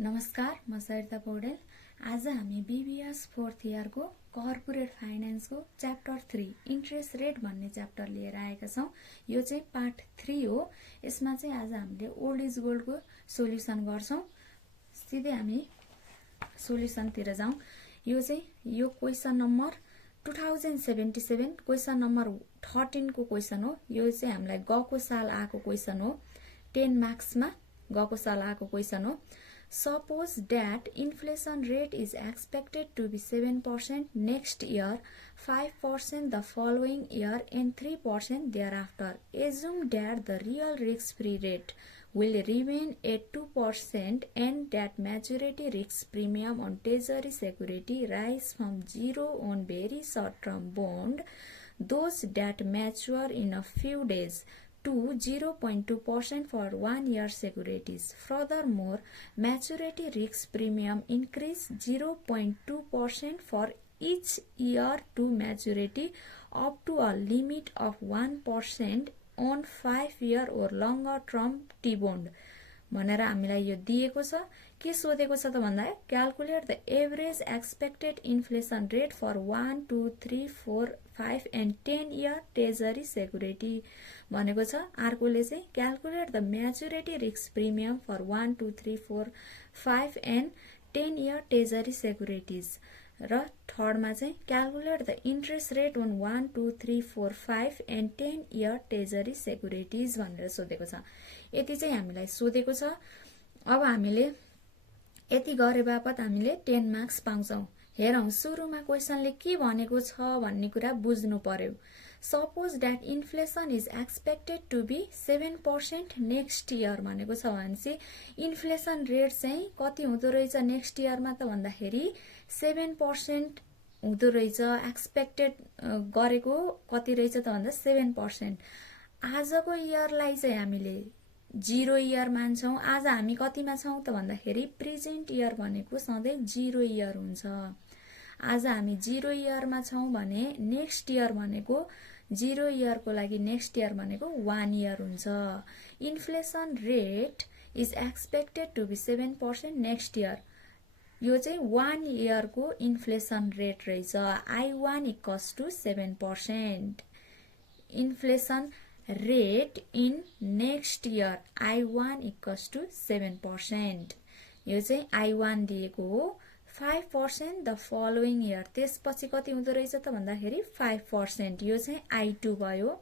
नमस्कार, म सरिता पौडेल। आज हामी बीबीएस 4th इयरको कर्पोरेट फाइनेन्सको च्याप्टर 3 इन्ट्रेस्ट रेट भन्ने च्याप्टर लिएर आएका छौं। यो चाहिँ पार्ट 3 हो। यसमा चाहिँ आज हामीले ओल्ड इज गोल्डको सोल्युसन गर्छौं। सिधै हामी सोल्युसनतिर जाउँ। यो क्वेशन नम्बर 2077 क्वेशन नम्बर 13 को क्वेशन हो। यो चाहिँ हामीलाई गएको साल आएको क्वेशन हो। 10 मार्क्समा गएको साल आएको क्वेशन हो। Suppose that inflation rate is expected to be 7% next year, 5% the following year, and 3% thereafter. Assume that the real risk-free rate will remain at 2% and that maturity risk premium on treasury security rise from 0 on very short-term bond, those that mature in a few days, to 0.2% for 1 year securities. Furthermore, maturity risk premium increase 0.2% for each year to maturity up to a limit of 1% on 5-year or longer term T-bond. भनेर हामीलाई यो दिएको छ। के सोधेको छ त भन्दा calculate the average expected inflation rate for 1, 2, 3, 4, 5 and 10 year treasury security भनेको छ। अर्कोले चाहिँ calculate the maturity risk premium for 1, 2, 3, 4, 5 and 10 year treasury securities र थर्डमा चाहिँ calculate the interest rate on 1, 2, 3, 4, 5 and 10 year treasury securities भनेर सोधेको छ। यति चाहिँ हामीलाई सोधेको छ। अब हामीले यति गरे बापत हामीले 10 मार्क्स पाउँछौं। हेरौं सुरुमा क्वेशनले के भनेको छ भन्ने कुरा बुझ्नु पर्यो। Suppose that inflation is expected to be 7% next year भनेको छ भनेपछि इन्फ्लेसन रेट चाहिँ कति हुँदो रहेछ नेक्स्ट इयरमा त भन्दाखेरि 7% हुँदो रहेछ। एक्सपेक्टेड गरेको कति रहेछ त भन्दा 7%। आजको इयरलाई चाहिँ हामीले 0 इयर मान्छौं। आज हामी कतिमा छौं त भन्दाखेरि प्रेजेन्ट इयर भनेको सधैं 0 इयर हुन्छ। आज हामी 0 इयरमा छौं भने नेक्स्ट इयर भनेको 0 इयरको लागि नेक्स्ट इयर भनेको 1 इयर हुन्छ। Inflation rate is expected to be 7% next year. यो चाहिँ 1 इयरको इन्फ्लेसन रेट रहेछ। I1 equals to 7%। Inflation rate in next year I1 equals to 7%. यो चाहिँ I1 दिएको हो। 5% the following year त्यसपछि कति हुँदो रहेछ त भन्दाखेरि 5%। यो चाहिँ I2 भयो।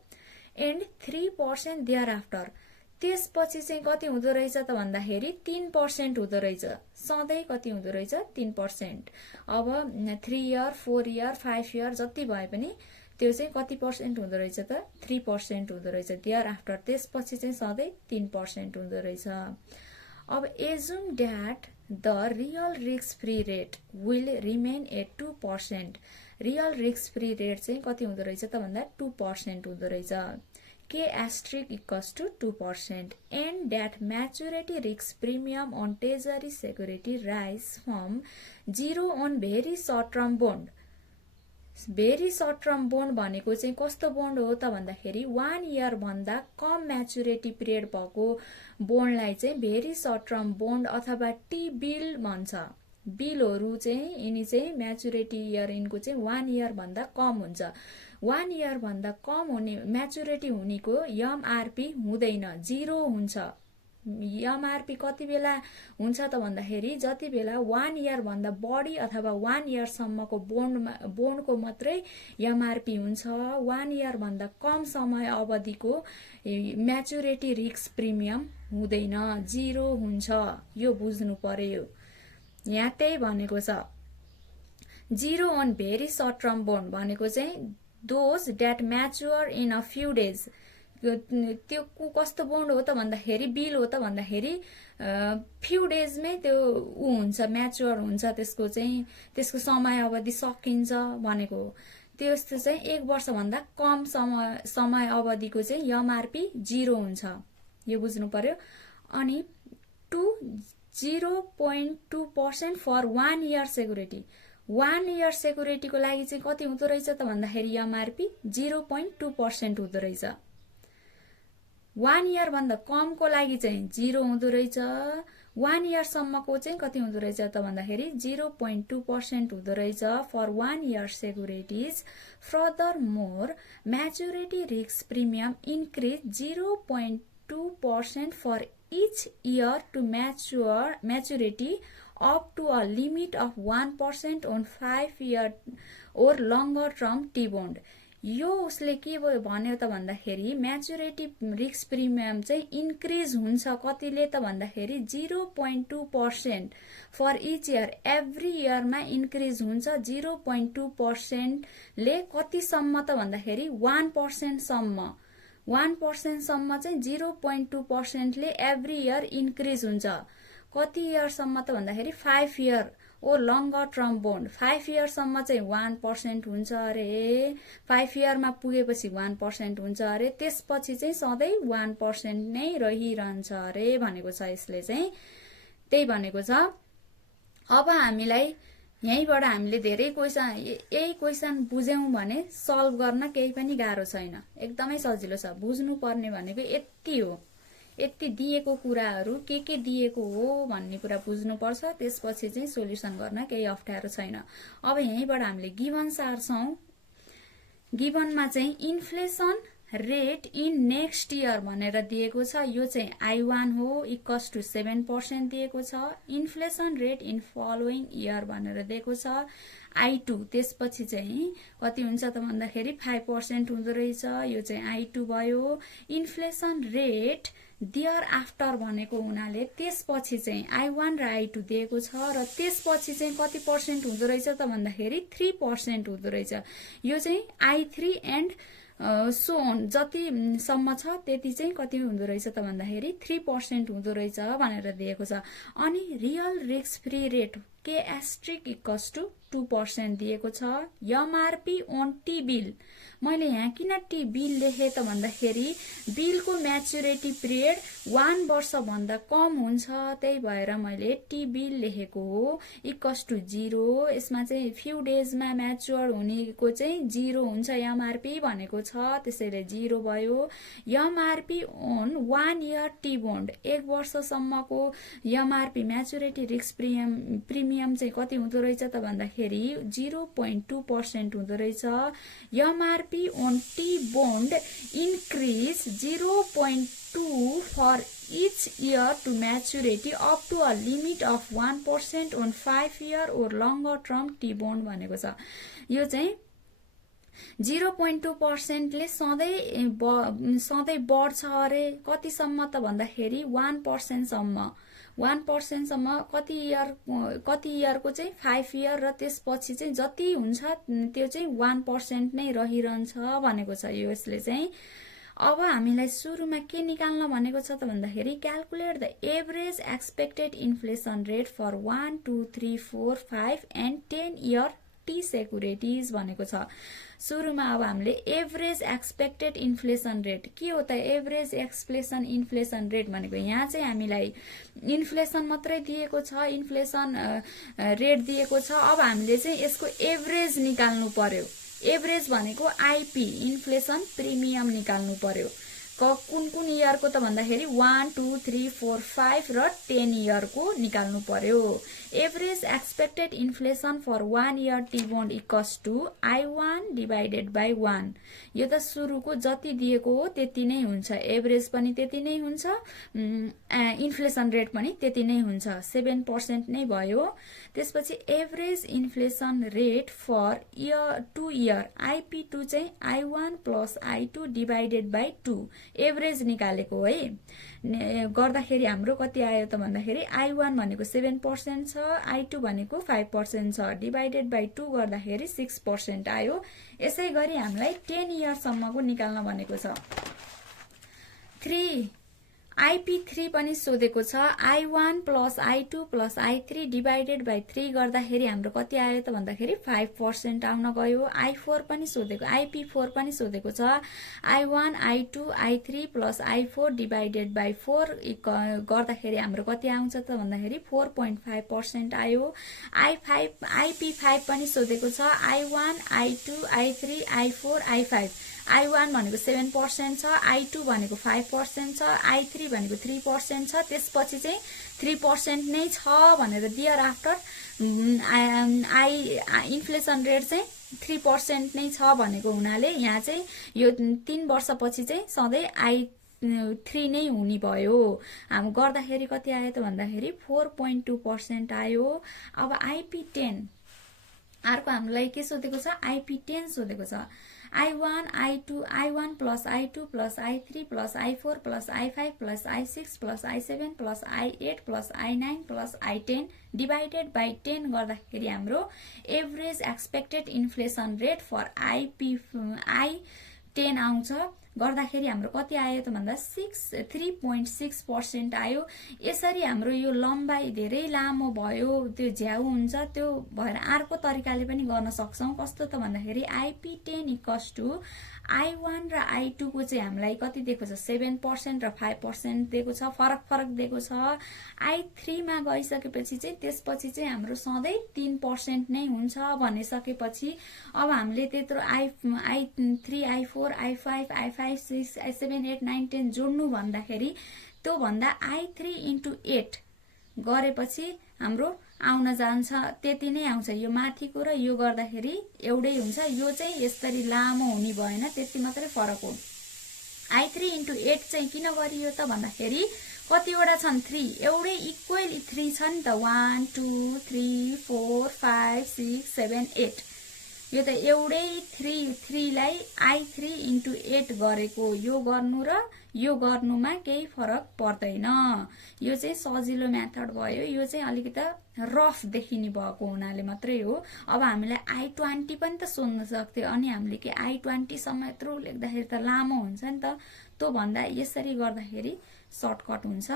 and 3% thereafter त्यसपछि चाहिँ कति हुँदो रहेछ त भन्दाखेरि 3% हुँदो रहेछ। सधैं कति हुँदो रहेछ 3%। अब 3 इयर 4 इयर 5 इयर जति भए पनि त्यो चाहिँ कति पर्सेन्ट हुँदो रहेछ त 3% हुँदो रहेछ। देयर आफ्टर त्यसपछि चाहिँ सधैं 3% हुँदो रहेछ। अब assume that the real risk free rate will remain at 2%। Real risk free rate चाहिँ कति हुँदो रहेछ त भन्दा 2% हुँदो रहेछ। K asterisk equals to 2% and that maturity risk premium on treasury security rise from 0 on very short term bond। Very short term bond भनेको चाहिँ कस्तो बोन्ड हो त भन्दाखेरि 1 इयर भन्दा कम म्याचुरिटी पिरियड भएको बोन्डलाई चाहिँ भेरी सर्ट टर्म बोन्ड अथवा टी बिल भन्छ। बिलहरु चाहिँ यिनी चाहिँ म्याचुरिटी इयर यिनको चाहिँ 1 इयर भन्दा कम हुन्छ। 1 इयर भन्दा कम हुने म्याचुरिटी हुनेको एमआरपी हुँदैन, 0 हुन्छ। एमआरपी कति बेला हुन्छ त भन्दाखेरि जति बेला 1 इयर भन्दा बढी अथवा 1 इयर सम्मको बोन्डको मात्रै एमआरपी हुन्छ। 1 इयर भन्दा कम समय अवधिको म्याचुरिटी रिस्क प्रिमियम हुँदैन, 0 हुन्छ। यो बुझ्नु पर्यो। यहाँ त्यही भनेको छ। 0 on very short term bond भनेको चाहिँ those that mature in a few days. त्यो कस्तो बोन्ड हो त भन्दाखेरि बिल हो त भन्दाखेरि फ्यू डेजमै त्यो हुन्छ म्याच्योर हुन्छ। त्यसको समय अवधि सकिन्छ भनेको हो। त्यस्तो चाहिँ 1 वर्ष भन्दा कम समय अवधिको चाहिँ एमआरपी 0 हुन्छ। यो बुझ्नु पर्यो। अनि 0.2% फर 1 इयर सेक्युरिटी। 1 इयर सेक्युरिटीको लागि चाहिँ कति हुँदो रहेछ त भन्दाखेरि एमआरपी 0.2% हुँदो रहेछ। 1 इयर भन्दा कमको लागि चाहिँ 0 हुँदो रहेछ। 1 इयरसम्मको चाहिँ कति हुँदो रहेछ त भन्दाखेरि 0.2% हुँदो रहेछ for 1 year securities. Further more maturity risk premium increase 0.2% for each year to maturity up to a limit of 1% on 5 year or longer term T-bond। यो उसले के भन्यो त भन्दाखेरि म्याच्युरिटी रिस्क प्रिमियम चाहिँ इन्क्रिज हुन्छ कतिले त भन्दाखेरि 0.2% फर इच इयर, एभ्री इयरमा इन्क्रिज हुन्छ 0.2% ले कतिसम्म त भन्दाखेरि 1% सम्म 1% सम्म चाहिँ 0.2% ले एभ्री इयर इन्क्रिज हुन्छ। कति इयर सम्म त भन्दाखेरि 5 इयर ओ लङ्गर टर्म बोन्ड 5 इयर सम्म चाहिँ 1% हुन्छ अरे। 5 इयरमा पुगेपछि 1% हुन्छ अरे, त्यसपछि चाहिँ सधैँ 1% नै रहिरहन्छ अरे भनेको छ यसले चाहिँ। त्यही भनेको छ। अब हामीलाई यहीँबाट हामीले धेरै क्वेसन, यही क्वेसन बुझ्यौं भने सल्भ गर्न केही पनि गाह्रो छैन, एकदमै सजिलो छ। बुझ्नु पर्ने भनेको यति हो, यति दिएको कुराहरू के दिएको हो भन्ने कुरा बुझ्नुपर्छ, त्यसपछि चाहिँ सोल्युसन गर्न केही अप्ठ्यारो छैन। अब यहीँबाट हामीले गिभन सार्छौं। गिभनमा चाहिँ inflation rate in next year भनेर दिएको छ, यो चाहिँ I1 हो, इक्वल्स टु 7% दिएको छ। Inflation rate in following year भनेर दिएको छ I2, त्यसपछि चाहिँ कति हुन्छ त भन्दाखेरि 5% हुँदो रहेछ, यो चाहिँ I2 भयो। इन्फ्लेसन रेट देयर आफ्टर भनेको हुनाले त्यसपछि चाहिँ I1 र I2 दिएको छ र त्यसपछि चाहिँ कति पर्सेन्ट हुँदो रहेछ त भन्दाखेरि 3% हुँदो रहेछ। यो चाहिँ I3 एन्ड सो अन जति सम्म छ त्यति चाहिँ कति हुँदो रहेछ त भन्दाखेरि 3% हुँदो रहेछ भनेर दिएको छ। अनि real risk free rate K asterisk equals to 2% दिएको छ। एमआरपी अन टी बिल, मैले यहाँ किन टी बिल लेखे त भन्दाखेरि बिलको म्याच्युरिटी पिरियड 1 वर्ष भन्दा कम हुन्छ, त्यही भएर मैले टी बिल लेखेको हो। इक्वल्स टु 0, यसमा चाहिँ फ्यु डेजमा म्याच्योर हुनेको चाहिँ 0 हुन्छ, एमआरपी भनेको छ त्यसैले 0 भयो। MRP on 1 year T bond, 1 वर्षसम्मको एमआरपी म्याच्युरिटी रिस्क प्रिमियम चाहिँ कति हुँदो रहेछ त भन्दाखेरि 0.2% हुँदो रहेछ। MRP on T bond increase 0.2 for each year to maturity up to a limit of 1% on 5 year or longer term T bond भनेको छ। यो चाहिँ 0.2% ले सधैँ बढ्छ अरे, कतिसम्म त भन्दाखेरि 1% सम्म 1% सम्म। कति इयरको चाहिँ 5 इयर र त्यसपछि चाहिँ जति हुन्छ त्यो चाहिँ 1% नै रहिरहन्छ भनेको छ यसले चाहिँ। अब हामीलाई सुरुमा के निकाल्न भनेको छ त भन्दाखेरि calculate the average expected inflation rate for 1, 2, 3, 4, 5 and 10 year T securities भनेको छ। सुरुमा अब हामीले एभरेज एक्सपेक्टेड इन्फ्लेसन रेट के हो त? एभरेज एक्सपेक्टेड इन्फ्लेसन रेट भनेको यहाँ चाहिँ हामीलाई इन्फ्लेसन मात्रै दिएको छ, इन्फ्लेसन रेट दिएको छ। अब हामीले चाहिँ यसको एभरेज निकाल्नु पर्यो। एभरेज भनेको आइपी इन्फ्लेसन प्रिमियम निकाल्नु पर्यो। कुन इयरको त भन्दाखेरि 1, 2, 3, 4, 5 र 10 इयरको निकाल्नु पर्यो। Average expected inflation for 1 year T bond equals to I1 divided by 1। यो त सुरुको जति दिएको हो त्यति नै हुन्छ, एभरेज पनि त्यति नै हुन्छ, इन्फ्लेसन रेट पनि त्यति नै हुन्छ, 7% नै भयो। त्यसपछि average inflation rate for 2 year IP2 चाहिँ I1 plus I2 divided by 2 average निकालेको है। गर्दाखेरि हाम्रो कति आयो त भन्दाखेरि I1 भनेको 7% छ, I2 भनेको 5% छ, डिभाइडेड बाई 2 गर्दाखेरि 6% आयो। यसै गरी हामीलाई 10 इयरसम्मको निकाल्न भनेको छ। IP3 पनि सोधेको छ। I1 plus I2 plus I3 divided by 3 गर्दाखेरि हाम्रो कति आयो त भन्दाखेरि 5% आउन गयो। I4 पनि सोधेको, IP4 पनि सोधेको छ। I1, I2, I3 plus I4 divided by 4 गर्दाखेरि हाम्रो कति आउँछ त भन्दाखेरि 4.5% आयो। IP5 पनि सोधेको छ। I1, I2, I3, I4, I5। I1 भनेको 7% छ, I2 भनेको 5% छ, I3 भनेको 3% छ, त्यसपछि चाहिँ 3% नै छ भनेर दियर आफ्टर इन्फ्लेसन रेट चाहिँ 3% नै छ भनेको हुनाले यहाँ चाहिँ यो 3 वर्षपछि चाहिँ सधैँ I3 नै हुने भयो। हामी गर्दाखेरि कति आयो त भन्दाखेरि 4.2% आयो। अब IP10 अर्को हामीलाई के सोधेको छ, IP10 सोधेको छ। I1 plus I2 plus I3 plus I4 plus I5 plus I6 plus I7 plus I8 plus I9 plus I10 divided by 10 गर्दाखेरि हाम्रो average expected inflation rate for I10 आउँछ। गर्दाखेरि हाम्रो कति आयो त भन्दा 3.6% आयो। यसरी हाम्रो यो लम्बाई धेरै लामो भयो, त्यो झ्याउ हुन्छ, त्यो भएर अर्को तरिकाले पनि गर्न सक्छौं। कस्तो त भन्दाखेरि IP10 इक्वल्स टु I1 र I2 को चाहिँ हामीलाई कति दिएको छ 7% र 5% दिएको छ, फरक दिएको छ। I3 मा गइसकेपछि चाहिँ त्यसपछि चाहिँ हाम्रो सधैँ 3% नै हुन्छ भनिसकेपछि अब हामीले त्यत्रो I3 I4 I5 I5 6 I7 8 9 10 जोड्नु भन्दाखेरि त्यो भन्दा I3 into 8 गरेपछि हाम्रो आउन जान्छ त्यति नै आउँछ। यो माथिको र यो गर्दाखेरि एउटै हुन्छ। यो चाहिँ यसरी लामो हुने भएन, त्यति मात्रै फरक हो। I3 into 8 चाहिँ किन गरियो त भन्दाखेरि कतिवटा छन् 3 एउटै इक्वल 3 छ नि त 1 2 3 4 5 6 7 8 यो त एउटै 3 लाई I3 into 8 गरेको। यो गर्नु र यो गर्नुमा केही फरक पर्दैन। यो चाहिँ सजिलो मेथड भयो। यो चाहिँ अलिकति रफ देखिने भएको हुनाले मात्रै हो। अब हामीलाई I20 पनि त सोध्न सक्थ्यो, अनि हामीले के I20 सम्म यत्रो लेख्दाखेरि त लामो हुन्छ नि त। त्यो भन्दा यसरी गर्दाखेरि सर्टकट हुन्छ।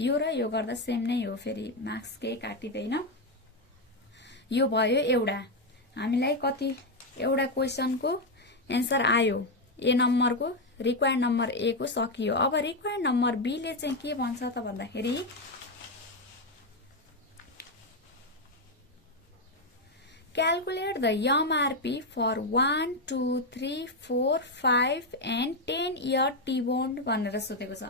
यो र यो गर्दा सेम नै हो, फेरि मार्क्स केही काटिदैन। यो भयो एउटा हामीलाई कति एउटा क्वेशनको एन्सर आयो। ए नम्बरको रिक्वायर्ड नम्बर ए को सकियो। अब रिक्वायर्ड नम्बर बी ले चाहिँ के भन्छ त भन्दाखेरि calculate the MRP for 1 2 3 4 5 and 10 year T-bond भनेर सोधेको छ।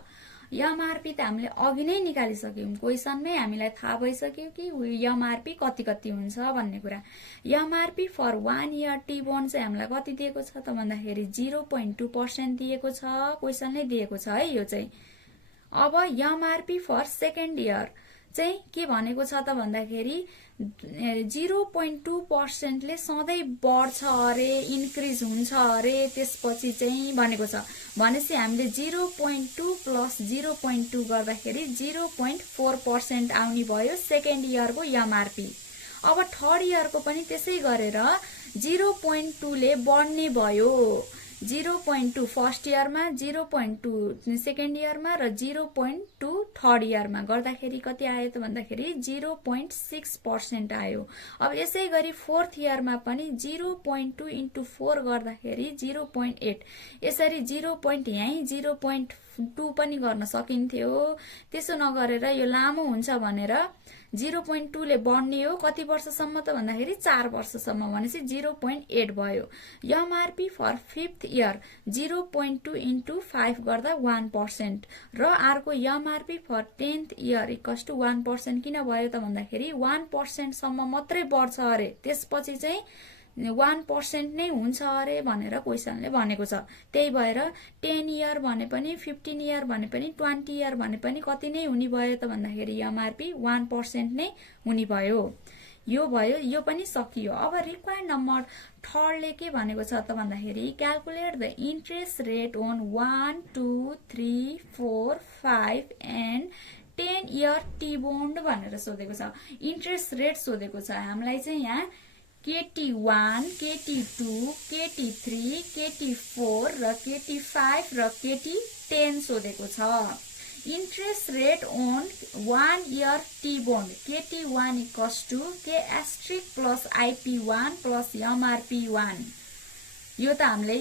MRP त हामीले अघि नै निकालिसक्यौं, क्वेशनमै हामीलाई थाहा भइसक्यो कि MRP कति हुन्छ भन्ने कुरा। MRP फर 1 year T-bond चाहिँ हामीलाई कति दिएको छ त भन्दाखेरि 0.2% दिएको छ, क्वेशनले दिएको छ है यो चाहिँ। अब MRP फर सेकेन्ड इयर चाहिँ के भनेको छ त भन्दाखेरि 0.2% ले सधैँ बढ्छ अरे, इन्क्रिज हुन्छ अरे, त्यसपछि चाहिँ भनेको छ। भनेपछि हामीले 0.2 प्लस 0.2 गर्दाखेरि 0.4% आउने भयो सेकेन्ड इयरको MRP। अब थर्ड इयरको पनि त्यसै गरेर 0.2 ले बढ्ने भयो। 0.2 फर्स्ट इयरमा, 0.2 सेकेन्ड इयरमा र 0.2 थर्ड इयरमा गर्दाखेरि कति आयो त भन्दाखेरि 0.6% आयो। अब यसै गरी फोर्थ इयरमा पनि 0.2 into 4 गर्दाखेरि 0.8, यसरी 0. यही 0.2 पनि गर्न सकिन्थ्यो। त्यसो नगरेर यो लामो हुन्छ भनेर 0.2 ले बढ्ने हो कति वर्षसम्म त भन्दाखेरि 4 वर्षसम्म, भनेपछि 0.8 भयो। MRP for fifth year 0.2 into 5 गर्दा 1% र अर्को MRP for 10th year equals to 1% किन भयो त भन्दाखेरि 1% सम्म मात्रै बढ्छ अरे, त्यसपछि चाहिँ 1% नै हुन्छ अरे भनेर क्वेशनले भनेको छ। त्यही भएर 10 इयर भने पनि 15 इयर भने पनि 20 इयर भने पनि कति नै हुने भयो त भन्दाखेरि MRP 1% नै हुने भयो। यो भयो, यो पनि सकियो। अब रिक्वायर्ड नम्बर थर्डले के भनेको छ त भन्दाखेरि calculate the interest rate on 1 2 3 4 5 and 10 year T-bond भनेर सोधेको छ। इन्ट्रेस्ट रेट सोधेको छ हामीलाई चाहिँ यहाँ KT1, KT2, KT3, KT4 र KT5 र KT10 सोधेको छ। Interest rate on 1 year T-bond KT1 equals to K* plus IP1 plus MRP1। यो त हामीले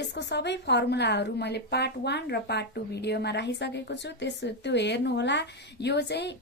यसको सबै फर्मुलाहरू मैले पार्ट 1 र पार्ट 2 भिडियोमा राखिसकेको छु, त्यो हेर्नु होला। यो चाहिँ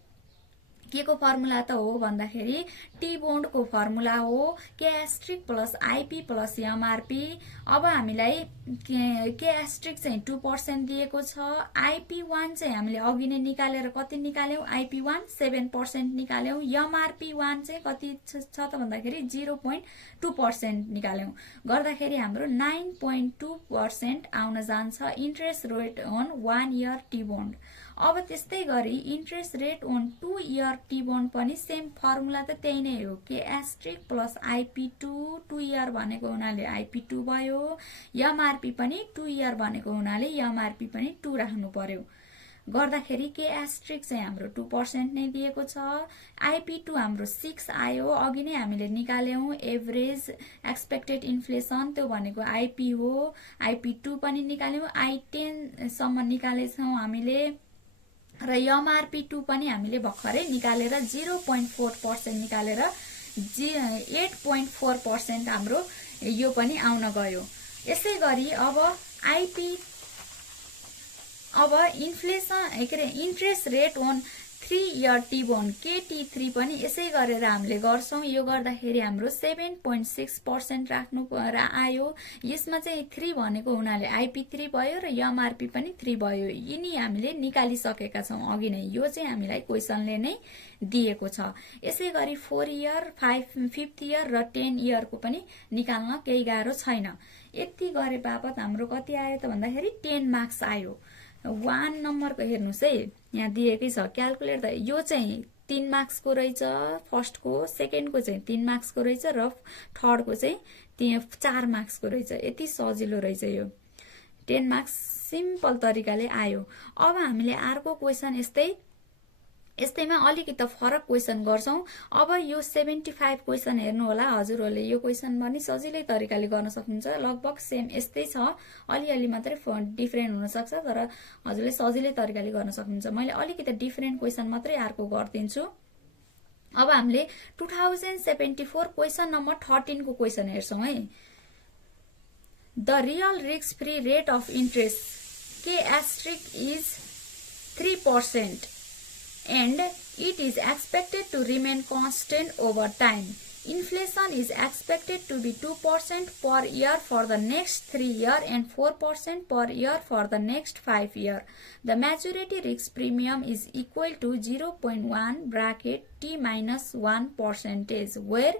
के को फर्मुला त हो भन्दाखेरि टी बोन्डको फर्मुला हो K asterisk plus IP plus MRP. अब हामीलाई के एस्ट्रिक चाहिँ 2% दिएको छ। आइपी1 चाहिँ हामीले अघि नै निकालेर कति निकाल्यौं, आइपी1 7% निकाल्यौं। एमआरपी1 चाहिँ कति छ त भन्दाखेरि 0.2% निकाल्यौं। गर्दाखेरि हाम्रो 9.2% आउन जान्छ interest rate on 1 year T bond. अब त्यस्तै गरी interest rate on 2 year T bond पनि सेम फर्मुला त त्यही नै हो, के एस्ट्रिक प्लस आइपी2 2 इयर भनेको हुनाले आइपी2 भयो। एमआरपी पनि 2 इयर भनेको हुनाले एमआरपी पनि 2 राख्नु पर्यो। गर्दाखेरि के एस्ट्रिक चाहिँ हाम्रो 2% नै दिएको छ। आइपी2 हाम्रो 6 आयो, अघि नै हामीले निकाल्यौं एभरेज एक्सपेक्टेड इन्फ्लेसन, त्यो भनेको आइपी हो। आइपी2 पनि निकाल्यौं, आई10 सम्म निकालेछौं हामीले र एमआरपी2 पनि हामीले भर्खरै निकालेर 0.4% निकालेर 8.4% हाम्रो यो पनि आउन गयो। यसै गरी अब इन्फ्लेसन के अरे interest rate on 3 year T bond केटी3 पनि यसै गरेर हामीले गर्छौं। यो गर्दाखेरि हाम्रो 7.6% राख्नु आयो। यसमा चाहिँ 3 भनेको हुनाले आइपी3 भयो र एमआरपी पनि 3 भयो। यिनी हामीले निकालिसकेका छौं अघि नै। यो चाहिँ हामीलाई क्वेशनले नै दिएको छ। यसै गरी 4 इयर 5th इयर र 10 इयरको पनि निकाल्न केही गाह्रो छैन। यति गरे बापत हाम्रो कति आयो त भन्दाखेरि 10 मार्क्स आयो। 1 नम्बरको हेर्नुस् है, यहाँ दिएकै छ क्याल्कुलेट। यो चाहिँ 3 मार्क्सको रहेछ, फर्स्टको, सेकेन्डको चाहिँ 3 मार्क्सको रहेछ र थर्डको चाहिँ 4 मार्क्सको रहेछ। यति सजिलो रहेछ यो। 10 मार्क्स सिम्पल तरिकाले आयो। अब हामीले अर्को क्वेशन यस्तैमा अलिकति फरक क्वेशन गर्छौं। अब यो 75 क्वेशन हेर्नु होला हजुरहरूले। यो क्वेशन पनि सजिलै तरिकाले गर्न सक्नुहुन्छ, लगभग सेम यस्तै छ, अलिअलि मात्रै डिफरेन्ट हुन सक्छ, तर हजुरले सजिलै तरिकाले गर्न सक्नुहुन्छ। मैले अलिकति डिफरेन्ट क्वेशन मात्रै अर्को गर्दिन्छु। अब हामीले 2074 क्वेशन नम्बर 13 को क्वेशन हेर्छौं है। The real risk free rate of interest K asterisk is 3% and it is expected to remain constant over time. Inflation is expected to be 2% per year for the next 3 years and 4% per year for the next 5 years. The maturity risk premium is equal to 0.1 bracket t minus 1%, where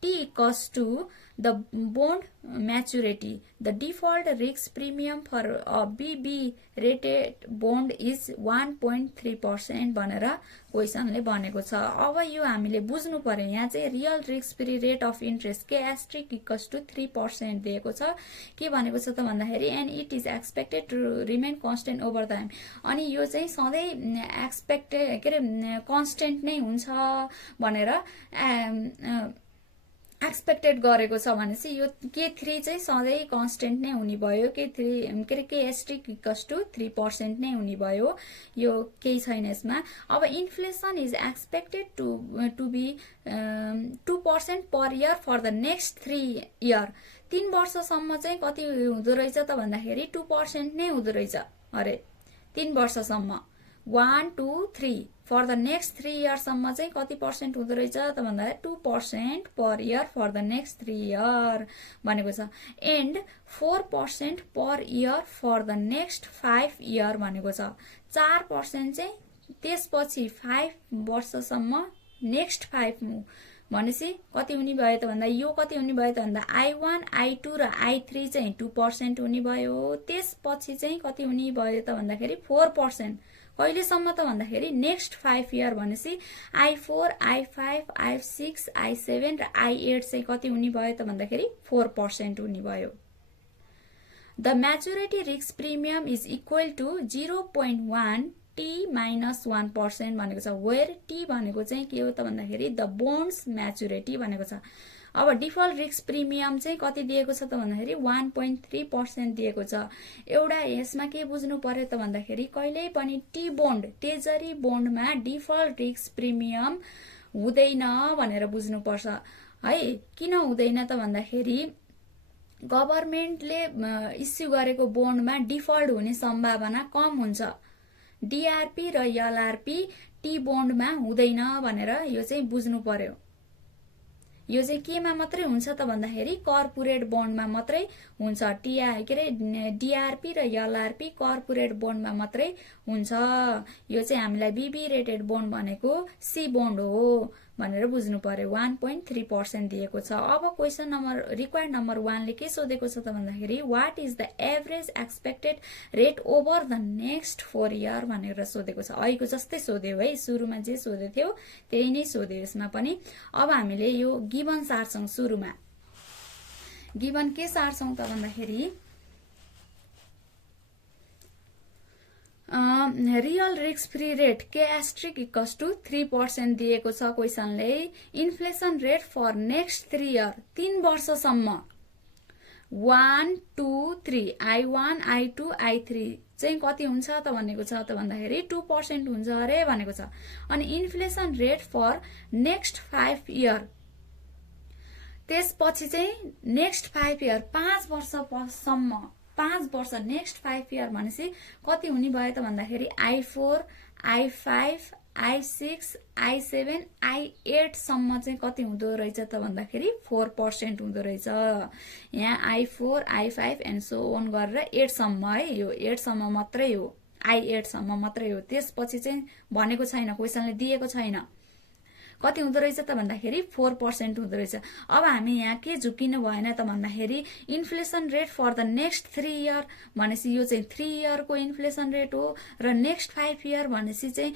t equals to the bond maturity. The default risk premium for a BB rated bond is 1.3% भनेर क्वेशनले भनेको छ। अब यो हामीले बुझ्नु पर्यो। यहाँ चाहिँ real risk free rate of interest K asterisk equals to 3% दिएको छ। के भनेको छ त भन्दाखेरि and it is expected to remain constant over time. अनि यो चाहिँ सधैँ एक्सपेक्टेड के अरे कन्स्टेन्ट नै हुन्छ भनेर एक्सपेक्टेड गरेको छ भनेपछि यो के3 चाहिँ सधैँ कन्स्टेन्ट नै हुने भयो। के3 के अरे के एस्ट्रिक इक्वल्स टु 3% नै हुने भयो। यो केही छैन यसमा। अब inflation is expected to be 2% per year for the next 3 year. 3 वर्षसम्म चाहिँ कति हुँदो रहेछ त भन्दाखेरि 2% नै हुँदो रहेछ अरे 3 वर्षसम्म। 1 2 3 फर द नेक्स्ट 3 इयरसम्म चाहिँ कति पर्सेन्ट हुँदो रहेछ त भन्दाखेरि 2% per year for the next 3 year भनेको छ। And 4% per year for the next 5 year भनेको छ। 4% चाहिँ त्यसपछि 5 वर्षसम्म नेक्स्ट 5 भनेपछि कति हुने भयो त भन्दा यो कति हुने भयो त भन्दा I1 I2 र I3 चाहिँ 2% हुने भयो। त्यसपछि चाहिँ कति हुने भयो त भन्दाखेरि 4%। कहिलेसम्म त भन्दाखेरि नेक्स्ट 5 इयर भनेपछि I4 I5 I6 I7 र I8 चाहिँ कति हुने भयो त भन्दाखेरि 4% हुने भयो। The maturity risk premium is equal to 0.1 t minus 1% भनेको छ। वेयर t भनेको चाहिँ के हो त भन्दाखेरि द बोन्ड्स म्याचुरिटी भनेको छ। अब डिफल्ट रिस्क प्रिमियम चाहिँ कति दिएको छ त भन्दाखेरि 1.3% दिएको छ। एउटा यसमा के बुझ्नु पर्यो त भन्दाखेरि कहिल्यै पनि टी बोन्ड ट्रेजरी बोन्डमा डिफल्ट रिस्क प्रिमियम हुँदैन भनेर बुझ्नु पर्छ है। किन हुँदैन त भन्दाखेरि गभर्नमेन्टले इस्यु गरेको बोन्डमा डिफल्ट हुने सम्भावना कम हुन्छ। डिआरपी र एलआरपी टी बोन्डमा हुँदैन भनेर यो चाहिँ बुझ्नु पर्यो। यो चाहिँ केमा मात्रै हुन्छ त भन्दाखेरि कर्पोरेट बोन्डमा मात्रै हुन्छ। के अरे डिआरपी र एलआरपी कर्पोरेट बोन्डमा मात्रै हुन्छ। यो चाहिँ हामीलाई बीबी रेटेड बोन्ड भनेको सी बोन्ड हो भनेर बुझ्नु पर्यो। 1.3% दिएको छ। अब क्वेसन नम्बर रिक्वायर्ड नम्बर 1 ले के सोधेको छ त भन्दाखेरि what is the average expected rate over the next 4 year भनेर सोधेको छ। अहिलेको जस्तै सोध्यो है, सुरुमा जे सोधेको थियो त्यही नै सोध्यो यसमा पनि। अब हामीले यो गिवन सार्छौं। सुरुमा गिवन के सार्छौं त भन्दाखेरि real risk free rate K asterisk equals to 3% दिएको छ क्वेसनले। Inflation rate for next 3 year 3 वर्षसम्म 1 2 3 I1 I2 I3 चाहिँ कति हुन्छ त भनेको छ त भन्दाखेरि 2% हुन्छ अरे भनेको छ। अनि inflation rate for next 5 year त्यसपछि चाहिँ नेक्स्ट 5 इयर 5 वर्षसम्म 5 वर्ष नेक्स्ट 5 इयर भनेपछि कति हुने भयो त भन्दाखेरि I4 I5 I6 I7 I8 सम्म चाहिँ कति हुँदो रहेछ त भन्दाखेरि 4% हुँदो रहेछ। यहाँ I4 I5 and so on गरेर 8 सम्म है, यो 8 सम्म मात्रै हो, I8 सम्म मात्रै हो। त्यसपछि चाहिँ भनेको छैन, क्वेसनले दिएको छैन। कति हुँदो रहेछ त भन्दाखेरि 4% हुँदो रहेछ। अब हामी यहाँ के झुकिनु भएन त भन्दाखेरि inflation rate for the next 3 year भनेपछि यो चाहिँ 3 इयरको इन्फ्लेसन रेट हो र नेक्स्ट 5 इयर भनेपछि चाहिँ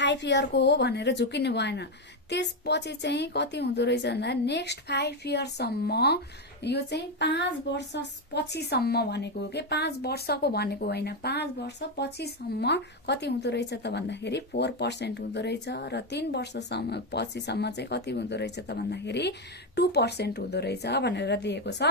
5 इयरको हो भनेर झुकिनु भएन। त्यसपछि चाहिँ कति हुँदो रहेछ भन्दा नेक्स्ट 5 इयरसम्म यो चाहिँ 5 वर्ष पछिसम्म भनेको हो कि 5 वर्षको भनेको होइन, 5 वर्ष पछिसम्म कति हुँदो रहेछ त भन्दाखेरि 4% हुँदो रहेछ र 3 वर्षसम्म पछिसम्म चाहिँ कति हुँदो रहेछ त भन्दाखेरि 2% हुँदो रहेछ भनेर दिएको छ।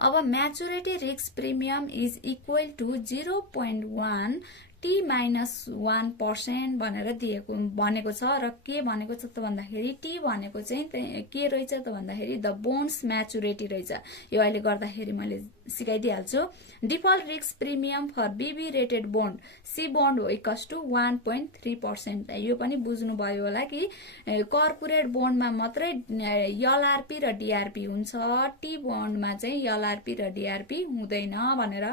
अब maturity risk premium is equal to 0.1 T-1% भनेर दिएको भनेको छ र के भनेको छ त भन्दाखेरि टी भनेको चाहिँ के रहेछ त भन्दाखेरि द बोन्ड्स म्याचुरिटी रहेछ। यो अहिले गर्दाखेरि मैले सिकाइदिइहाल्छु। Default risk premium for BB rated bond C bond हो इक्वल्स टु 1.3%। यो पनि बुझ्नु भयो होला कि कर्पोरेट बोन्डमा मात्रै एलआरपी र डिआरपी हुन्छ, टी बोन्डमा चाहिँ एलआरपी र डिआरपी हुँदैन भनेर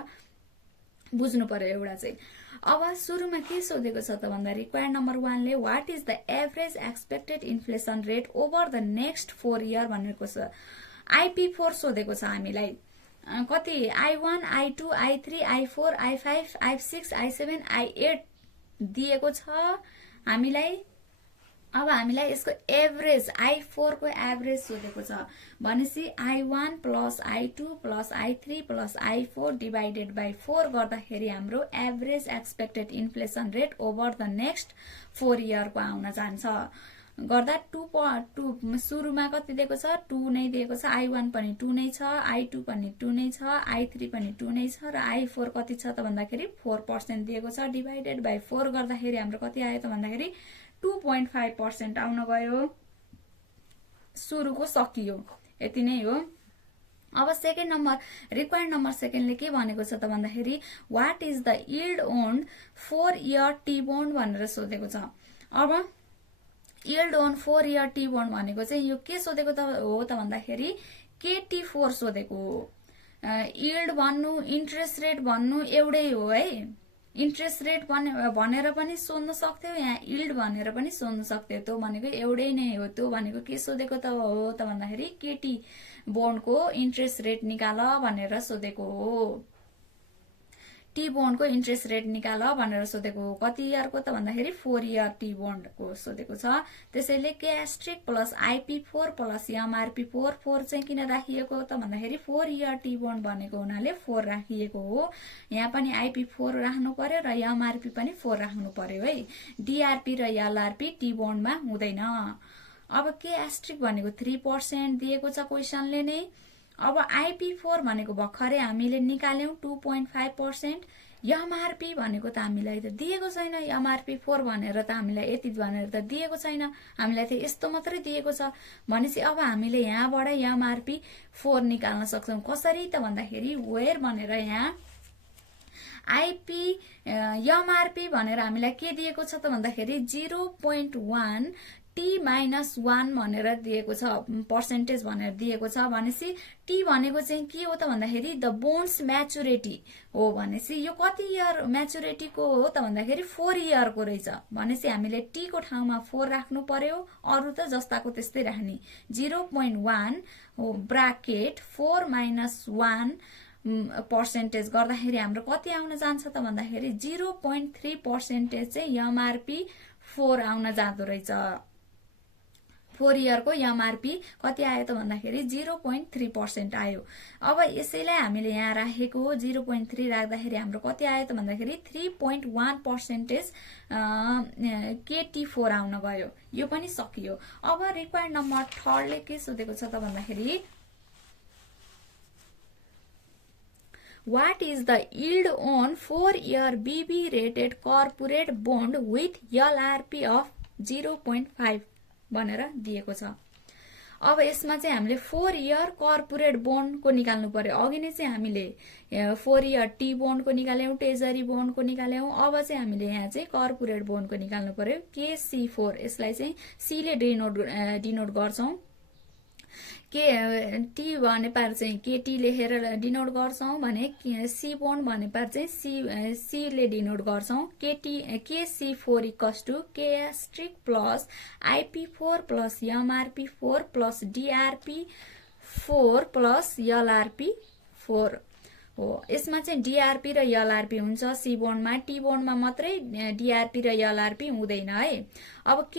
बुझ्नु पर्यो एउटा चाहिँ। अब सुरुमा के सोधेको छ त भन्दा रिक्वायर्ड नम्बर 1 ले what is the average expected inflation rate over the next 4 year भनेको छ। IP4 सोधेको छ हामीलाई। कति I1 I2 I3 I4 I5 I6 I7 I8 दिएको छ हामीलाई। अब हामीलाई यसको एभरेज I4 को एभरेज सोधेको छ भनेपछि I1 plus I2 plus I3 plus I4 divided by 4 गर्दाखेरि हाम्रो average expected inflation rate over the next 4 year को आउन जान्छ। गर्दा 2 सुरुमा कति दिएको छ 2 नै दिएको छ। I1 पनि 2 नै छ, I2 पनि 2 नै छ, I3 पनि 2 नै छ र I4 कति छ त भन्दाखेरि 4% दिएको छ। डिभाइडेड बाई 4 गर्दाखेरि हाम्रो कति आयो त भन्दाखेरि 2.5% आउन गयो। सुरुको सकियो, यति नै हो। अब सेकेन्ड नम्बर रिक्वायर्ड नम्बर 2 ले के भनेको छ त भन्दाखेरि what is the yield own 4 year T bond भनेर सोधेको छ। अब yield own 4 year T bond भनेको चाहिँ यो के सोधेको त हो त भन्दाखेरि KT4 सोधेको हो। यील्ड भन्नु इन्ट्रेस्ट रेट भन्नु एउटै हो है। इन्ट्रेस्ट रेट भनेर पनि सोध्न सक्थ्यो, यहाँ यील्ड भनेर पनि सोध्न सक्थ्यो, त्यो भनेको एउटै नै हो। त्यो भनेको के सोधेको त हो त भन्दाखेरि केटी बोन्डको इन्ट्रेस्ट रेट निकाल भनेर सोधेको हो। टी बोन्डको इन्ट्रेस्ट रेट निकाल भनेर सोधेको हो। कति इयरको त भन्दाखेरि 4 इयर टी बोन्डको सोधेको छ। त्यसैले के asterisk plus IP4 plus MRP4 4 चाहिँ किन राखिएको त भन्दाखेरि 4 इयर टी बोन्ड भनेको हुनाले 4 राखिएको हो। यहाँ पनि IP4 राख्नु पर्यो र MRP पनि 4 राख्नु पर्यो है। डिआरपी र एलआरपी टी बोन्डमा हुँदैन। अब के एस्ट्रिक भनेको 3% दिएको छ क्वेसनले नै। अब IP4 भनेको भर्खरै हामीले निकाल्यौं 2.5%। MRP भनेको त हामीलाई त दिएको छैन। MRP4 भनेर त हामीलाई यति भनेर त दिएको छैन, हामीलाई त यस्तो मात्रै दिएको छ। भनेपछि अब हामीले यहाँबाट MRP4 निकाल्न सक्छौं। कसरी त भन्दाखेरि वेयर भनेर यहाँ आइपी एमआरपी भनेर हामीलाई के दिएको छ त भन्दाखेरि 0.1 T-1 भनेर दिएको छ, पर्सेन्टेज भनेर दिएको छ। भनेपछि टी भनेको चाहिँ के हो त भन्दाखेरि द बोन्ड्स म्याचुरिटी हो। भनेपछि यो कति इयर म्याचुरिटीको हो त भन्दाखेरि 4 इयरको रहेछ। भनेपछि हामीले टी को ठाउँमा 4 राख्नु पर्यो, अरु त जस्ताको त्यस्तै राख्ने। 0.1 हो ब्राकेट 4 - 1 पर्सेन्टेज गर्दाखेरि हाम्रो कति आउन जान्छ त भन्दाखेरि 0.3% चाहिँ एमआरपी 4 आउन जाँदो रहेछ। 4 इयरको एमआरपी कति आयो त भन्दाखेरि 0.3% आयो। अब यसैलाई हामीले यहाँ राखेको 0.3 राख्दाखेरि हाम्रो कति आयो त भन्दाखेरि 3.1% KT4 आउन गयो। यो पनि सकियो। अब रिक्वायर्ड नम्बर 3 ले के सोधेको छ त भन्दाखेरि What is the yield on 4-year BB rated corporate bond with LRP of 0.5 भनेर दिएको छ। अब यसमा चाहिँ हामीले 4 इयर कर्पोरेट बोन्ड को निकाल्नु पर्यो। अघि नै चाहिँ हामीले 4 इयर टी बोन्ड को निकाल्यौं, ट्रेजरी बोन्ड को निकाल्यौं। अब चाहिँ हामीले यहाँ चाहिँ कर्पोरेट बोन्ड को निकाल्नु पर्यो, KC4। यसलाई चाहिँ सी ले डिनोट गर्छौं। के टी भने पार चाहिँ केटी लेखेर डिनोट गर्छौं भने सी बोन्ड भने पार चाहिँ सी ले डिनोट गर्छौं। KC4 equals to K* plus IP4 plus MRP4 plus DRP4 plus LRP4 हो। यसमा चाहिँ DRP र LRP हुन्छ सी बोन्डमा, टी बोन्डमा मात्रै DRP र LRP हुँदैन है। अब K*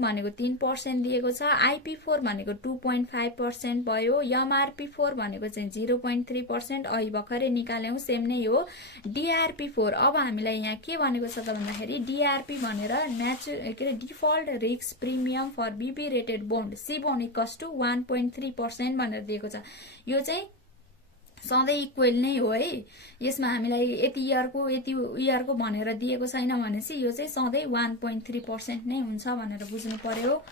भनेको 3% दिएको छ, IP4 भनेको 2.5% भयो, MRP4 भनेको चाहिँ 0.3% अघि भर्खरै निकाल्यौं, सेम नै हो। DRP4 अब हामीलाई यहाँ के भनेको छ त भन्दाखेरि DRP भनेर default risk premium for BB rated bond C bond equals to 1.3% भनेर दिएको छ। यो चाहिँ सधैँ इक्वल नै हो है। यसमा हामीलाई यति इयरको भनेर दिएको छैन भनेपछि यो चाहिँ सधैँ 1.3% नै हुन्छ भनेर बुझ्नु पर्यो।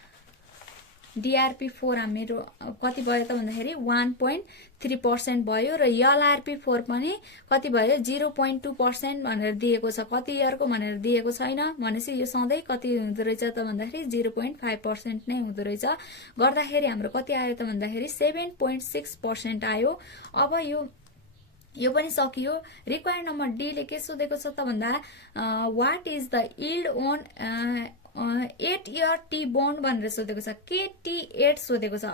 DRP4 हाम्रो कति भयो त भन्दाखेरि 1.3% भयो र LRP4 पनि कति भयो 0.2% भनेर दिएको छ। कति इयरको भनेर दिएको छैन भनेपछि यो सधैँ कति हुँदो रहेछ त भन्दाखेरि 0.5% नै हुँदो रहेछ। गर्दाखेरि हाम्रो कति आयो त भन्दाखेरि 7.6% आयो। अब यो पनि सकियो। रिक्वायर्ड नम्बर डी ले के सोधेको छ त भन्दा what is the yield on 8 year T bond भनेर सोधेको छ। KT8 सोधेको छ।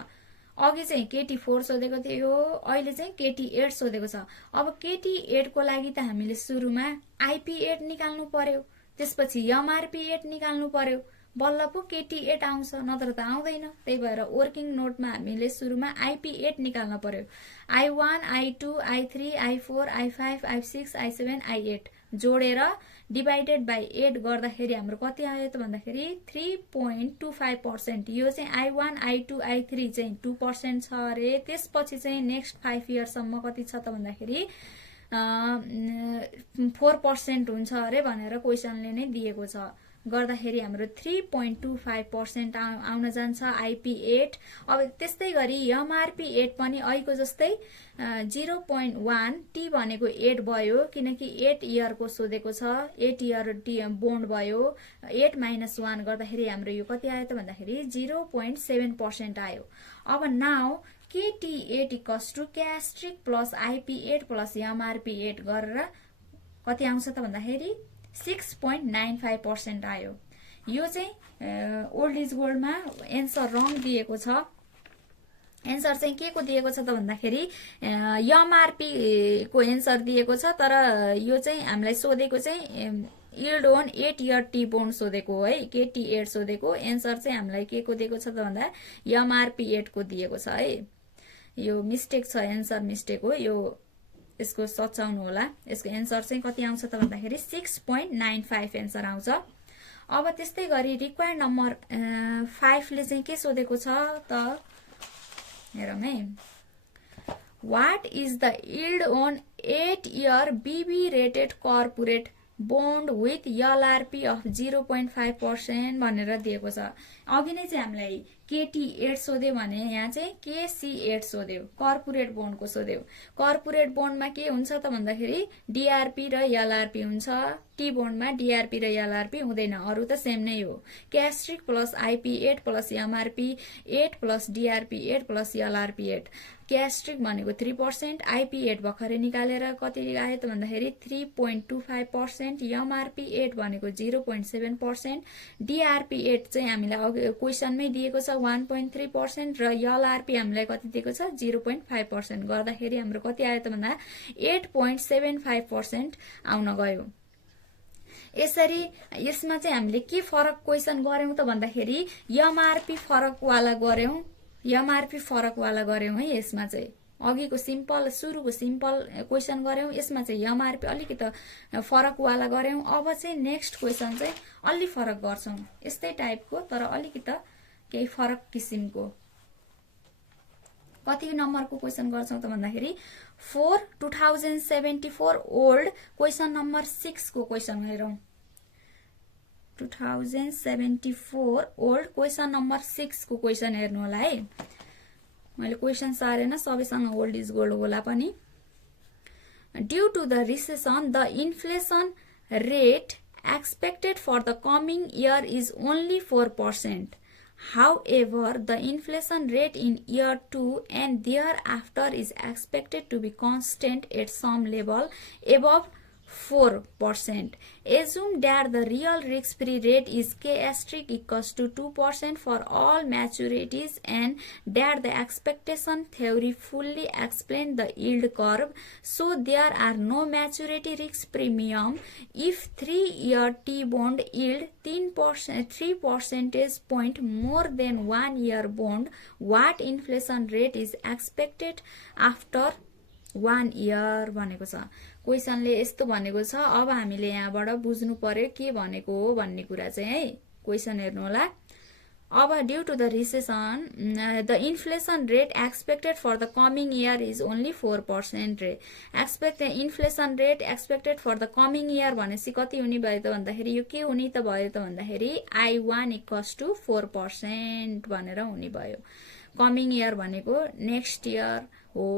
अघि चाहिँ KT4 सोधेको थियो, अहिले चाहिँ KT8 सोधेको छ। अब KT8 को लागि त हामीले सुरुमा IP8 निकाल्नु पर्यो, त्यसपछि MRP8 निकाल्नु पर्यो, बल्ल पो KT8 आउँछ, नत्र त आउँदैन। त्यही भएर वर्किङ नोटमा हामीले सुरुमा IP8 निकाल्न पर्यो। I1, I2, I3, I4, I5, I6, I7, I8 जोडेर डिवाइडेड बाई 8 गर्दाखेरि हाम्रो कति आयो त भन्दाखेरि 3.25%। यो चाहिँ I1, I2, I3 चाहिँ 2% छ अरे। त्यसपछि चाहिँ नेक्स्ट 5 इयरसम्म कति छ त भन्दाखेरि 4% हुन्छ अरे भनेर क्वेशनले नै दिएको छ। गर्दाखेरि हाम्रो 3.25% आउन जान्छ IP8। अब त्यस्तै गरी MRP8 पनि अहिलेको जस्तै 0.1 टी भनेको 8 भयो किनकि 8 इयरको सोधेको छ। 8 इयर टी बोन्ड भयो, 8 - 1 गर्दाखेरि हाम्रो यो कति आयो त भन्दाखेरि 0.7% आयो। अब now KT8 equals to K* plus IP8 plus MRP8 गरेर कति आउँछ त भन्दाखेरि 6.95% आयो। यो चाहिँ ओल्ड इज गोल्डमा एन्सर रङ दिएको छ। एन्सर चाहिँ के को दिएको छ त भन्दाखेरि MRP को एन्सर दिएको छ, तर यो चाहिँ हामीलाई सोधेको चाहिँ yield on 8 year T bond सोधेको है। KT8 सोधेको, एन्सर चाहिँ हामीलाई के को दिएको छ त भन्दा MRP8 को दिएको छ है। यो मिस्टेक छ, एन्सर मिस्टेक हो। यो यसको सच्याउनु होला। यसको एन्सर चाहिँ कति आउँछ त भन्दाखेरि 6.95 एन्सर आउँछ। अब त्यस्तै गरी रिक्वायर्ड नम्बर 5 ले चाहिँ के सोधेको छ त हेरौँ है। What is the yield on 8 year BB rated corporate bond with LRP of 0.5% भनेर दिएको छ। अघि नै चाहिँ हामीलाई KT8 सोध्यो भने यहाँ चाहिँ KC8 सोध्यो, कर्पोरेट बोन्डको सोध्यो। कर्पोरेट बोन्डमा के हुन्छ त भन्दाखेरि DRP र LRP हुन्छ, टी बोन्डमा DRP र LRP हुँदैन, अरू त सेम नै हो। K asterisk plus IP8 plus MRP8 plus DRP8 plus LRP8। K asterisk भनेको 3%, IP8 भर्खरै निकालेर कति आयो त भन्दाखेरि 3.25%, MRP8 भनेको 0.7%, DRP8 चाहिँ हामीलाई क्वेसनमै दिएको छ 1.3% र LRP हामीलाई कति दिएको छ 0.5% गर्दाखेरि हाम्रो कति आयो त भन्दा 8.75% आउन गयो। यसरी यसमा चाहिँ हामीले के फरक क्वेसन गर्यौं त भन्दाखेरि MRP फरकवाला गर्यौं, MRP फरकवाला गर्यौं है। यसमा चाहिँ अघिको सिम्पल सुरुको सिम्पल क्वेसन गर्यौं, यसमा चाहिँ MRP अलिकति फरकवाला गर्यौं। अब चाहिँ नेक्स्ट क्वेसन चाहिँ अलि फरक गर्छौं, यस्तै टाइपको तर अलिकति केही फरक किसिमको। कति नम्बरको क्वेसन गर्छौं त भन्दाखेरि 2074 ओल्ड क्वेसन नम्बर 6 को क्वेसन हेरौं। 2074 ओल्ड क्वेसन नम्बर 6 को क्वेसन हेर्नु होला है। मैले क्वेसन सारेन, सबैसँग ओल्ड इज गोल्ड होला पनि। Due to the recession the inflation rate expected for the coming year is only 4%. However, the inflation rate in year 2 and thereafter is expected to be constant at some level above 4%. Assume that the real risk-free rate is K* equals to 2% for all maturities and that the expectation theory fully explains the yield curve, so there are no maturity risk premium if 3-year T-bond yield 3 percentage point more than 1-year bond. What inflation rate is expected after 1 year भनेको छ। क्वेसनले यस्तो भनेको छ। अब हामीले यहाँबाट बुझ्नु पर्यो के भनेको हो भन्ने कुरा चाहिँ है। क्वेसन हेर्नु होला। अब due to the recession the inflation rate expected for the coming year is only 4% रे। Inflation rate expected for the coming year भनेपछि कति हुने भयो त भन्दाखेरि यो के हुने त भयो त भन्दाखेरि I1 = 4% भनेर हुने भयो। कमिङ इयर भनेको नेक्स्ट इयर हो।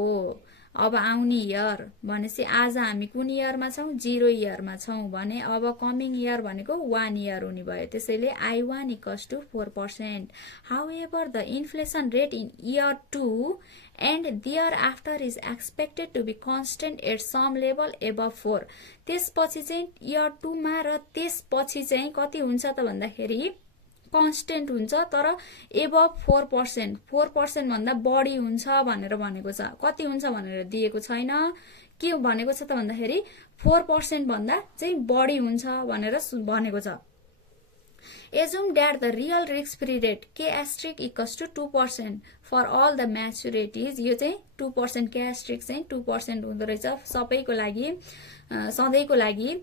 अब आउने इयर भनेपछि आज हामी कुन इयरमा छौं 0 इयरमा छौं भने अब कमिङ इयर भनेको 1 इयर हुने भयो। त्यसैले I1 = 4%. However, the inflation rate in year 2 and thereafter is expected to be constant at some level above 4. त्यसपछि चाहिँ इयर 2 मा र त्यसपछि चाहिँ कति हुन्छ त भन्दाखेरि कन्स्टेन्ट हुन्छ तर एबभ 4%, 4% भन्दा बढी हुन्छ भनेर भनेको छ। कति हुन्छ भनेर दिएको छैन। के भनेको छ त भन्दाखेरि 4% भन्दा चाहिँ बढी हुन्छ भनेर भनेको छ। Assume that the real risk-free rate K* equals to 2% for all the maturities. यो चाहिँ 2% K* चाहिँ 2% हुँदो रहेछ सबैको लागि, सधैँको लागि।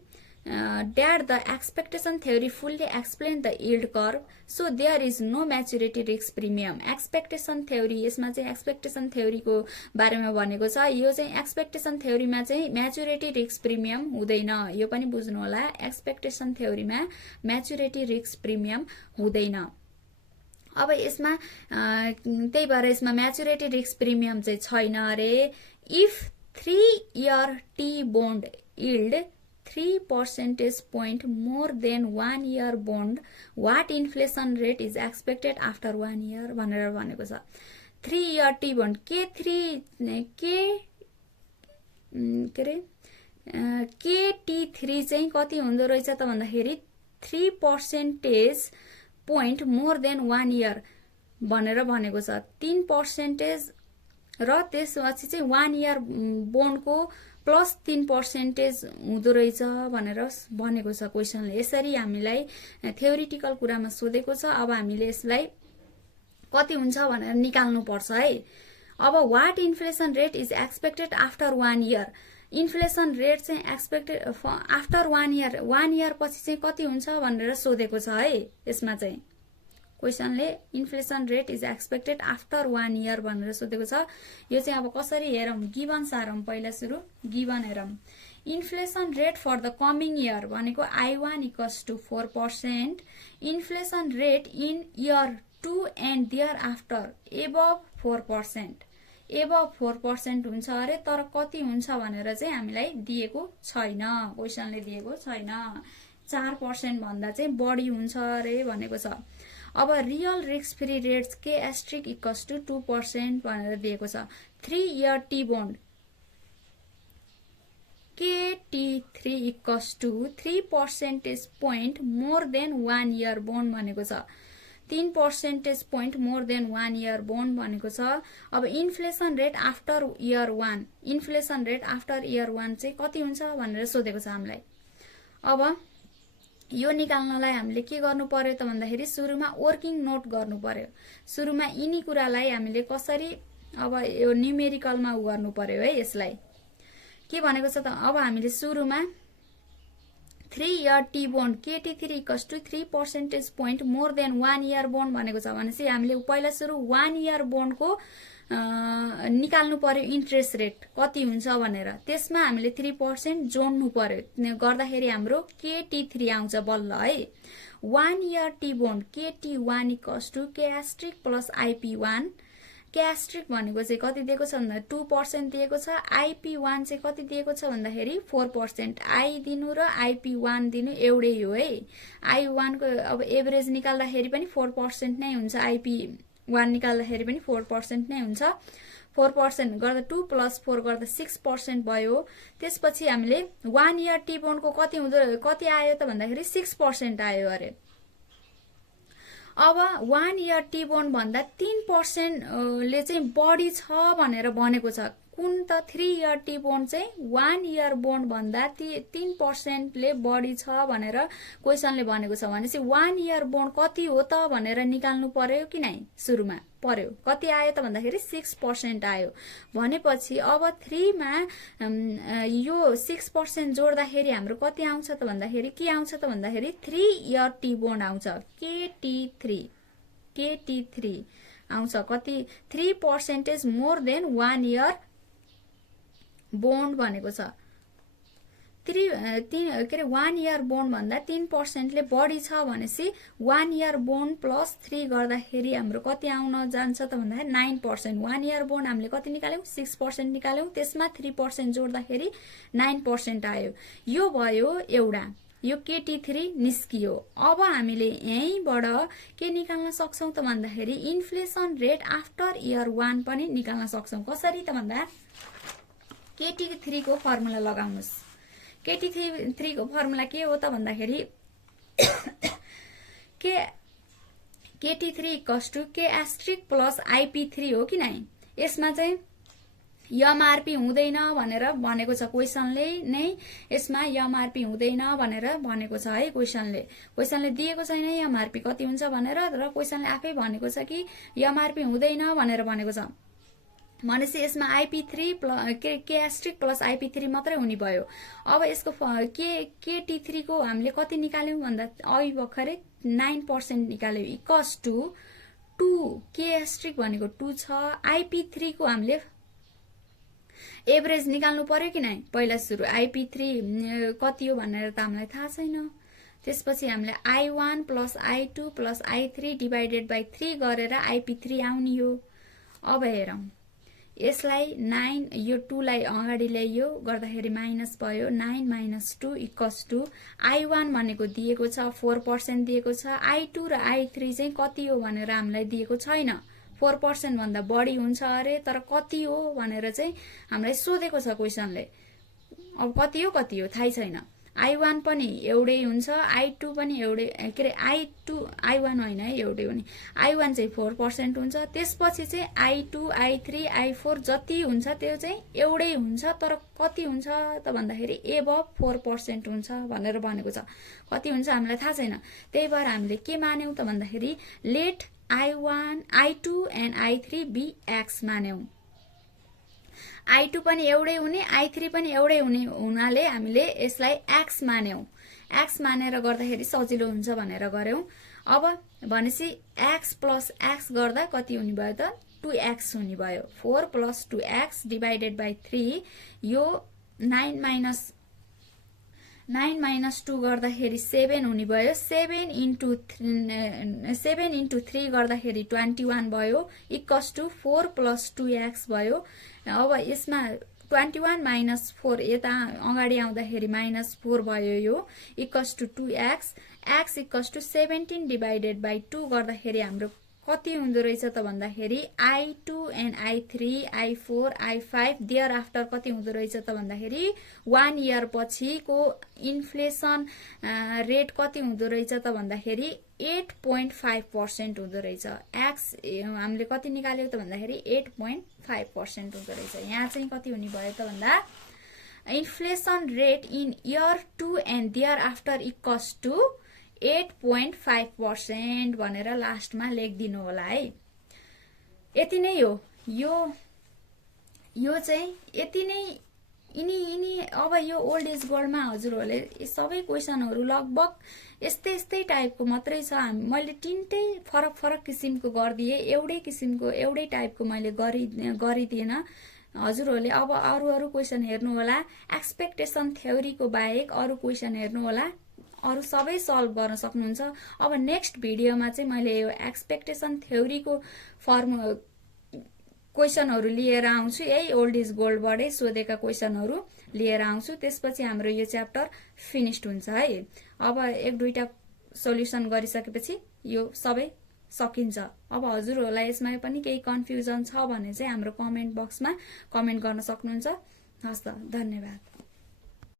That the expectation theory fully explains the yield curve, so there is no maturity risk premium. Expectation theory यसमा चाहिँ expectation theory को बारेमा भनेको छ। यो चाहिँ expectation theory मा चाहिँ maturity risk premium हुँदैन, यो पनि बुझ्नु होला। expectation theory मा maturity risk premium हुँदैन। अब यसमा त्यही भएर यसमा maturity risk premium चाहिँ छैन रे। If 3-year T bond yield 3 percentage point more than 1-year bond, what inflation rate is expected after 1 year भनेर भनेको छ। 3-year T bond KT3 चाहिँ कति हुँदो रहेछ त भन्दाखेरि 3 percentage point more than 1 year भनेर भनेको छ। 3% र त्यसपछि चाहिँ 1 year बोन्डको प्लस 3% हुँदो रहेछ भनेर भनेको छ क्वेसनले। यसरी हामीलाई थ्योरिटिकल कुरामा सोधेको छ। अब हामीले यसलाई कति हुन्छ भनेर निकाल्नु पर्छ है। अब what inflation rate is expected after 1 year. Inflation rate चाहिँ एक्सपेक्टेड आफ्टर 1 इयर, 1 इयर पछि चाहिँ कति हुन्छ भनेर सोधेको छ है। यसमा चाहिँ क्वेसनले inflation rate is expected after 1 year भनेर सोधेको छ। यो चाहिँ अब कसरी हेरौं, गिवन सारौं। पहिला सुरु गिवन हेरौं। Inflation rate for the coming year भनेको I1 = 4%। Inflation rate in year 2 and thereafter above 4%, above 4% हुन्छ अरे, तर कति हुन्छ भनेर चाहिँ हामीलाई दिएको छैन, क्वेशनले दिएको छैन। 4% भन्दा चाहिँ बढी हुन्छ अरे भनेको छ। अब real risk free rates K asterisk equals to 2% भनेर दिएको छ। 3 year T bond KT3 equals to 3 percentage point more than 1 year bond भनेको छ। 3 percentage point more than 1 year bond भनेको छ। अब inflation rate after year 1, inflation rate after year 1 चाहिँ कति हुन्छ भनेर सोधेको छ हामीलाई। अब यो निकाल्नलाई हामीले के गर्नु पर्यो त भन्दाखेरि सुरुमा वर्किङ नोट गर्नु पर्यो। सुरुमा यिनी कुरालाई हामीले कसरी अब यो न्यूमेरिकलमा गर्नु पर्यो है। यसलाई के भनेको छ त, अब हामीले सुरुमा 3 year T bond KT3 equals to 3 percentage point more than 1 year bond भनेको छ भनेपछि हामीले पहिला सुरु 1 year बोन्डको निकाल्नु पर्यो इन्ट्रेस्ट रेट कति हुन्छ भनेर। त्यसमा हामीले 3% जोड्नु पर्यो, गर्दाखेरि हाम्रो KT3 आउँछ बल्ल है। 1 year T bond KT1 equals to K* plus IP1, K* भनेको चाहिँ कति दिएको छ भन्दा 2% दिएको छ। IP1 चाहिँ कति दिएको छ भन्दाखेरि 4%। I दिनु र IP1 दिनु एउटै हो है। I1 को अब एभरेज निकाल्दाखेरि पनि 4% नै हुन्छ, IP1 निकाल्दाखेरि पनि 4% नै हुन्छ। 4% गर्दा 2 + 4 गर्दा 6% भयो। त्यसपछि हामीले 1 year टी बोन्डको कति आयो त भन्दाखेरि 6% आयो अरे। अब 1 year टी बोन्ड भन्दा 3% ले चाहिँ बढी छ भनेर भनेको छ। कुन त 3 year टी बोन्ड चाहिँ 1 year बोन्ड भन्दा 3% ले बढी छ भनेर क्वेशनले भनेको छ। भनेपछि 1 year बोन्ड कति हो त भनेर निकाल्नु पर्यो कि नै, सुरुमा पर्यो। कति आयो त भन्दाखेरि 6% आयो। भनेपछि अब 3 मा यो 6% जोड्दाखेरि हाम्रो कति आउँछ त भन्दाखेरि के आउँछ त भन्दाखेरि 3 year टी बोन्ड आउँछ। KT3 आउँछ कति 3% मोर देन 1 year बोन्ड भनेको छ। 1 year बोन्ड भन्दा 3% ले बढी छ भनेपछि 1 year बोन्ड प्लस 3 गर्दाखेरि हाम्रो कति आउन जान्छ त भन्दाखेरि 9%। 1 year बोन्ड हामीले कति निकाल्यौं 6% निकाल्यौं, त्यसमा 3% जोड्दाखेरि 9% आयो। यो भयो एउटा, यो KT3 निस्कियो। अब हामीले यहीँबाट के निकाल्न सक्छौं त भन्दाखेरि इन्फ्लेसन रेट आफ्टर इयर 1 पनि निकाल्न सक्छौं। कसरी त भन्दा KT3 को फर्मुला लगाउनुस्। KT3 को फर्मुला के हो त भन्दाखेरि KT3 equals to K* plus IP3 हो कि नै। यसमा चाहिँ MRP हुँदैन भनेर भनेको छ क्वेशनले नै। यसमा MRP हुँदैन भनेर भनेको छ है क्वेशनले दिएको छैन MRP कति हुन्छ भनेर, र क्वेशनले आफै भनेको छ कि MRP हुँदैन भनेर भनेको छ। भनेपछि यसमा IP3 K* प्लस IP3 मात्रै हुने भयो। अब यसको KT3 को हामीले कति निकाल्यौं भन्दा अघि भर्खरै 9% निकाल्यौं इक्वल्स टु 2 K* भनेको 2 छ। IP3 को हामीले एभरेज निकाल्नु पर्यो कि नै। पहिला सुरु IP3 कति हो भनेर त हामीलाई थाहा छैन। त्यसपछि हामीले I1 plus I2 plus I3 divided by 3 गरेर IP3 आउने हो। अब हेरौं, यसलाई 9 यो 2 लाई अगाडि ल्याइयो गर्दाखेरि माइनस भयो। 9 - 2 इक्वल्स टु I1 भनेको दिएको छ 4% दिएको छ। I2 र I3 चाहिँ कति हो भनेर हामीलाई दिएको छैन। 4% भन्दा बढी हुन्छ अरे, तर कति हो भनेर चाहिँ हामीलाई सोधेको छ क्वेशनले। अब कति हो थाहै छैन। I1 पनि एउटै हुन्छ, I2 पनि एउटै, के अरे I1 होइन है, एउटै हो नि। I1 चाहिँ 4% हुन्छ। त्यसपछि चाहिँ I2 I3 I4 जति हुन्छ त्यो चाहिँ एउटै हुन्छ, तर कति हुन्छ त भन्दाखेरि एबभ 4% हुन्छ भनेर भनेको छ। कति हुन्छ हामीलाई थाहा छैन। त्यही भएर हामीले के मान्यौं त भन्दाखेरि let I1 I2 and I3 be X मान्यौं। I2 पनि एउटै हुने, I3 पनि एउटै हुने हुनाले हामीले यसलाई X मान्यौं। X मानेर गर्दाखेरि सजिलो हुन्छ भनेर गर्यौं। अब भनेपछि X प्लस X गर्दा कति हुने भयो त 2X हुने भयो। 4 प्लस 2X डिवाइडेड बाइ 3। यो 9 माइनस 9 - 2 गर्दाखेरि 7 हुने भयो। 7 into 3 गर्दाखेरि 21 भयो, इक्वल्स टु 4 + 2x भयो। अब यसमा 21 - 4 यता अगाडि आउँदाखेरि -4 भयो, यो equals to 2x। x equals to 17 divided by 2 गर्दाखेरि हाम्रो कति हुँदो रहेछ त भन्दाखेरि I2 and I3 I4 I5 there after कति हुँदो रहेछ त भन्दाखेरि 1 इयर पछिको इन्फ्लेसन रेट कति हुँदो रहेछ त भन्दाखेरि 8.5% हुँदो रहेछ। एक्स हामीले कति निकाल्यौ त भन्दाखेरि 8.5% हुँदो रहेछ। यहाँ चाहिँ कति हुने भयो त भन्दा inflation rate in year 2 and thereafter equals to 8.5% भनेर लास्टमा लेखिदिनु होला है। यति नै हो। यो चाहिँ यति नै यिनी अब यो ओल्ड एज गोल्डमा हजुरहरूले सबै क्वेसनहरू लगभग यस्तै टाइपको मात्रै छ। मैले तिनटै फरक किसिमको गरिदिएँ, एउटै किसिमको एउटै टाइपको मैले गरिदिएन। हजुरहरूले अब अरू क्वेसन हेर्नु होला। एक्सपेक्टेसन थ्योरीको बाहेक अरू क्वेसन हेर्नु होला, अरू सबै सल्भ गर्न सक्नुहुन्छ। अब नेक्स्ट भिडियोमा चाहिँ मैले यो एक्सपेक्टेसन थ्योरीको क्वेसनहरू लिएर आउँछु। यही ओल्ड इज गोल्डबाटै सोधेका क्वेसनहरू लिएर आउँछु। त्यसपछि हाम्रो यो च्याप्टर फिनिस्ड हुन्छ है। अब 1-2टा सोल्युसन गरिसकेपछि यो सबै सकिन्छ। अब हजुरहरूलाई यसमा पनि केही कन्फ्युजन छ भने चाहिँ हाम्रो कमेन्ट बक्समा कमेन्ट गर्न सक्नुहुन्छ। हस् त, धन्यवाद।